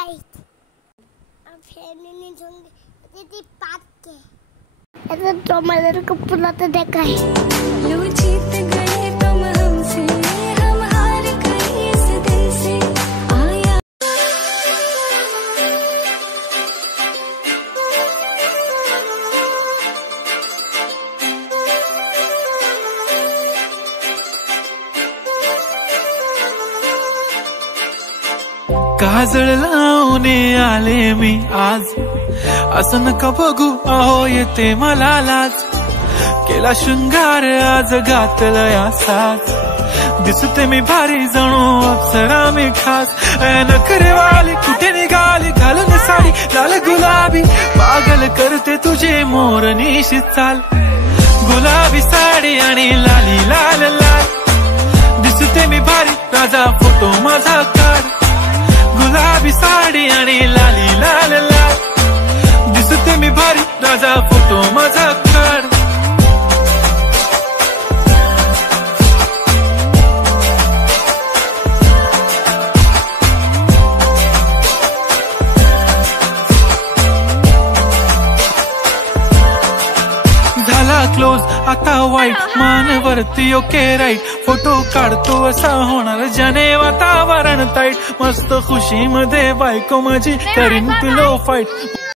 guys. I'm feeling it on the park. ऐसा तो mother को पुलाते देखा है। लो जीत गए तुम हमसे, हम हार गए इस दिल से आया। काजळ लावणे आले मी आज, असं नका बघू अहो येते मला लाज। केला शृंगार आज घातलया साज, दिसते मी भारी जणू अप्सरा मी खास। नखरे वाली कुठे निघाली घालून साडी लाल गुलाबी, पागल करते तुझे मोरनीशी चाल। गुलाबी साडी आणि लाली लाल लाल, दिसते मी भारी राजा फोटो माझा काढ। गुलाबी साडी आणि लाली लाल लाल, दिसते मी भारी राजा फोटो माझा काढ। झाला क्लोज आता वाईट, मानवरती ओके राईट। फोटो काढतो असा होणार ज्याने वातावरण ताईट। मस्त खुशी मध्ये बायको माझी करीन पिलो फाईट।